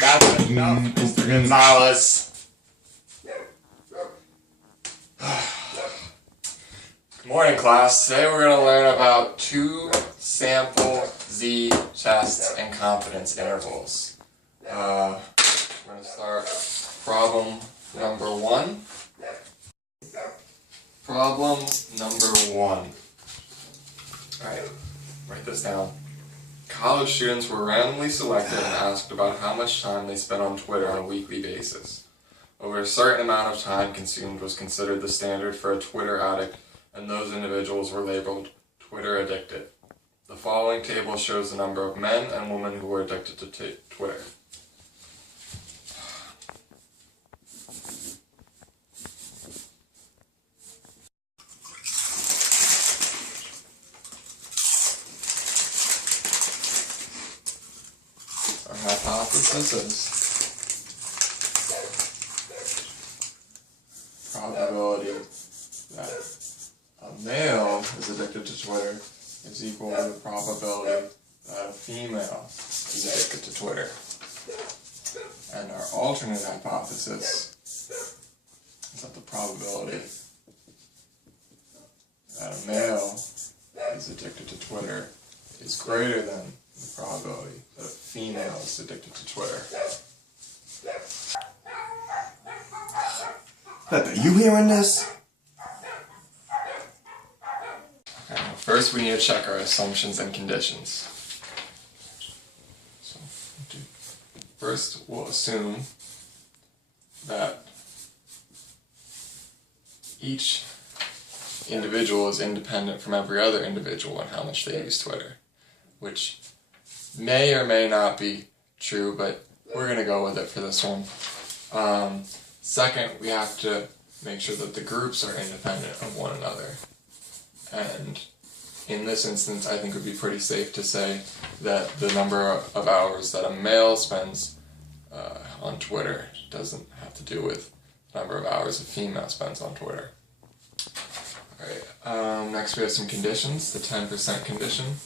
That's enough, Mr. Gonzalez. Good morning, class. Today we're going to learn about two sample z-tests and confidence intervals. We're going to start problem number one. Problem number one. Alright, write this down. College students were randomly selected and asked about how much time they spent on Twitter on a weekly basis. Over a certain amount of time consumed was considered the standard for a Twitter addict, and those individuals were labeled Twitter addicted. The following table shows the number of men and women who were addicted to Twitter. Our hypothesis is probability that a male is addicted to Twitter is equal to the probability that a female is addicted to Twitter. And our alternate hypothesis is that the probability that a male is addicted to Twitter is greater than the probability that a female is addicted to Twitter. Are you hearing this? Okay, well, first we need to check our assumptions and conditions. So, first we'll assume that each individual is independent from every other individual in how much they use Twitter, which may or may not be true, but we're going to go with it for this one. Second, we have to make sure that the groups are independent of one another. And in this instance, I think it would be pretty safe to say that the number of hours that a male spends on Twitter doesn't have to do with the number of hours a female spends on Twitter. Alright, next we have some conditions. The 10% condition.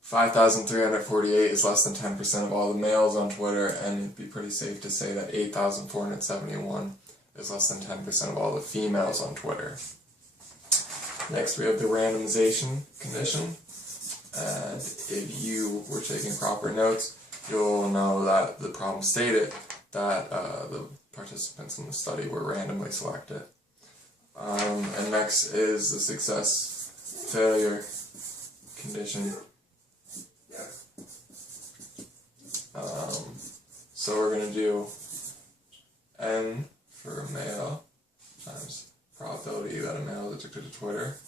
5,348 is less than 10% of all the males on Twitter, and it'd be pretty safe to say that 8,471 is less than 10% of all the females on Twitter. Next we have the randomization condition, and if you were taking proper notes, you'll know that the problem stated that the participants in the study were randomly selected. And next is the success-failure condition. So we're going to do n for a male times probability that a male is addicted to Twitter,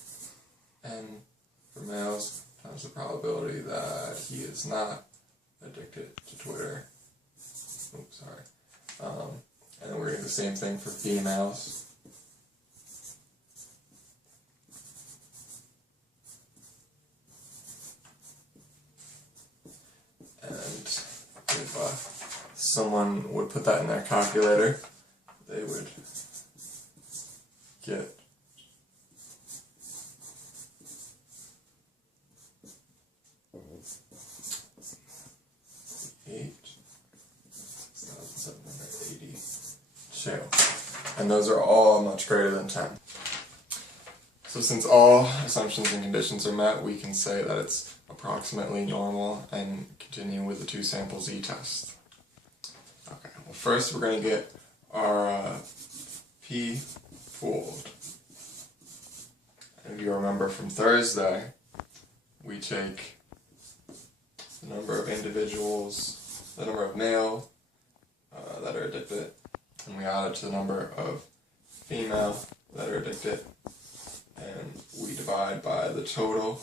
n for males times the probability that he is not addicted to Twitter. Oops, sorry. And then we're going to do the same thing for females. And if someone would put that in their calculator, they would get 6,782. And those are all much greater than 10. So since all assumptions and conditions are met, we can say that it's approximately normal and continue with the two sample z-test. Okay, well first we're going to get our p-fooled. And if you remember from Thursday, we take the number of individuals, the number of male that are addicted, and we add it to the number of female that are addicted, and we divide by the total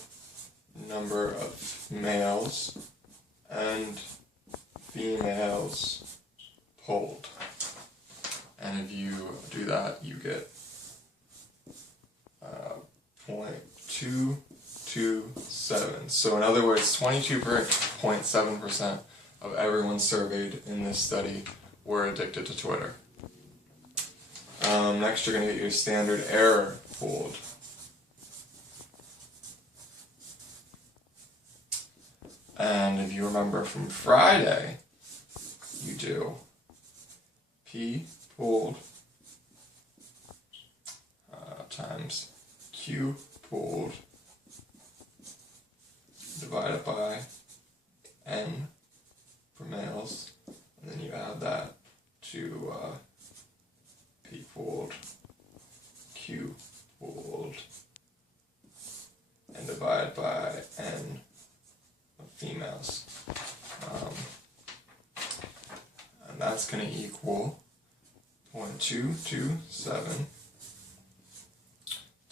number of males and females polled. And if you do that, you get 22.227. So in other words, 22.7% of everyone surveyed in this study were addicted to Twitter. Next, you're going to get your standard error pooled. And if you remember from Friday, you do P pooled times Q pooled divided by N for males, and then you add that to P pooled, Q pooled, and divide by N of females. And that's going to equal 0.227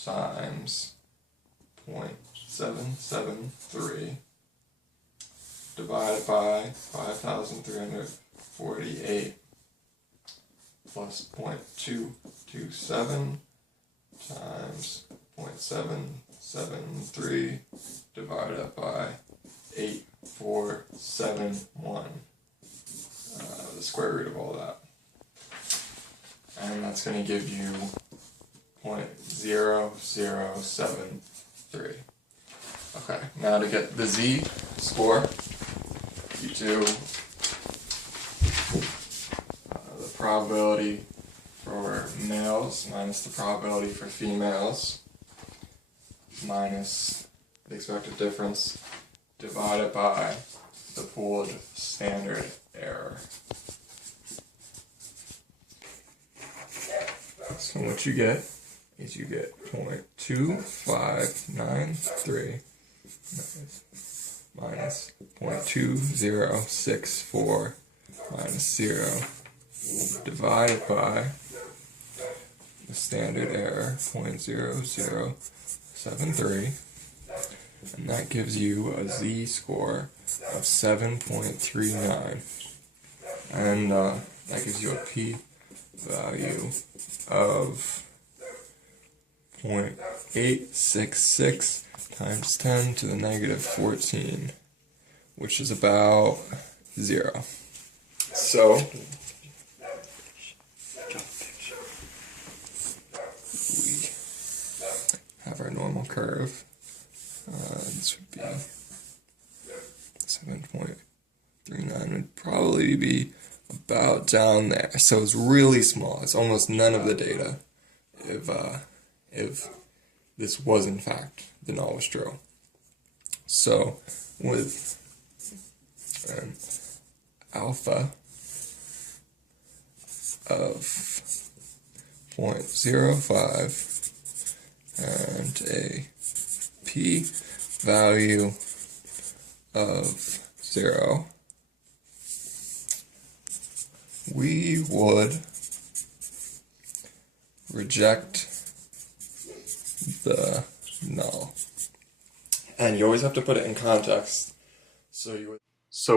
times 0.773 divided by 5,348 plus 0.227 times 0.773 divided by 8471. The square root of all that. And that's going to give you 0.0073. Okay, now to get the Z score, you do the probability for males minus the probability for females minus the expected difference divided by the pooled standard error. So what you get is you get 0.2593 minus 0.2064 minus 0 divided by the standard error 0.0073, and that gives you a Z score of 7.39, and that gives you a P value of 0.866 times 10 to the negative 14, which is about 0. So we have our normal curve. This would be 7.39 would probably be about down there. So it's really small. It's almost none of the data if this was in fact the knowledge drill. So with alpha of 0.05 and a p value of 0, we would reject the null. And you always have to put it in context. So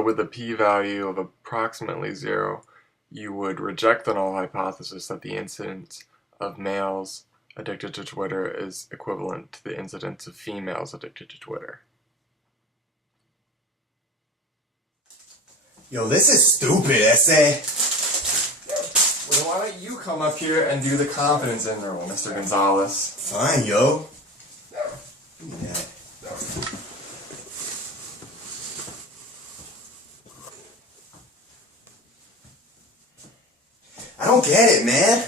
with a p-value of approximately 0, you would reject the null hypothesis that the incidence of males addicted to Twitter is equivalent to the incidence of females addicted to Twitter. Yo, this is stupid, essay. Well, why don't you come up here and do the confidence interval, Mr. Gonzalez? Fine, yo. Give me that. I don't get it, man.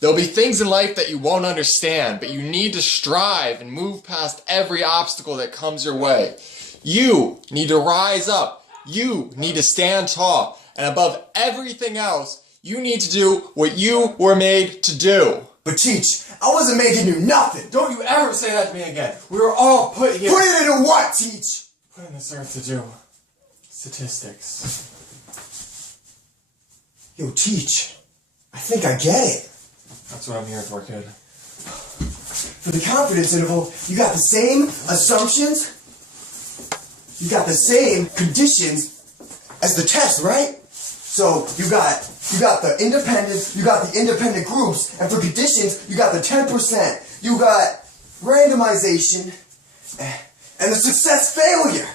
There'll be things in life that you won't understand, but you need to strive and move past every obstacle that comes your way. You need to rise up. You need to stand tall. And above everything else, you need to do what you were made to do. But Teach, I wasn't made to do nothing. Don't you ever say that to me again. We were all put here. Put it into what, Teach? Put in this earth to do statistics. Yo, Teach, I think I get it. That's what I'm here for, kid. For the confidence interval, you got the same assumptions, you got the same conditions as the test, right? So you got the independent groups, and for conditions, you got the 10%. You got randomization and the success failure.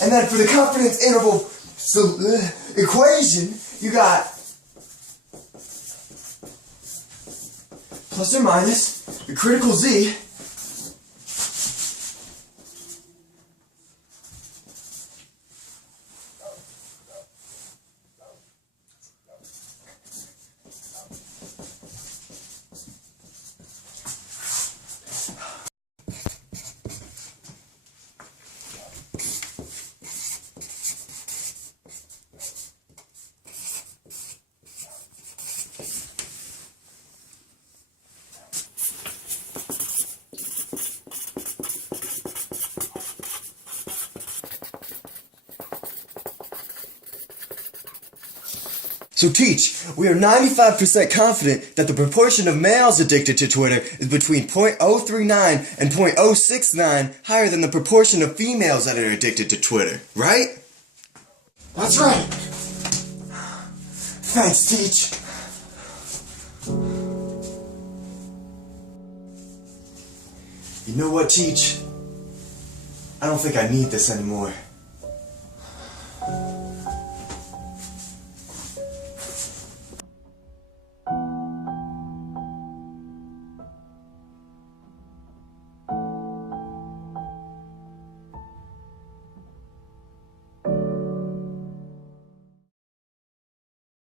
And then for the confidence interval equation, you got plus or minus the critical Z So teach, we are 95% confident that the proportion of males addicted to Twitter is between 0.039 and 0.069 higher than the proportion of females that are addicted to Twitter, right? That's right. Thanks, Teach. You know what, Teach? I don't think I need this anymore.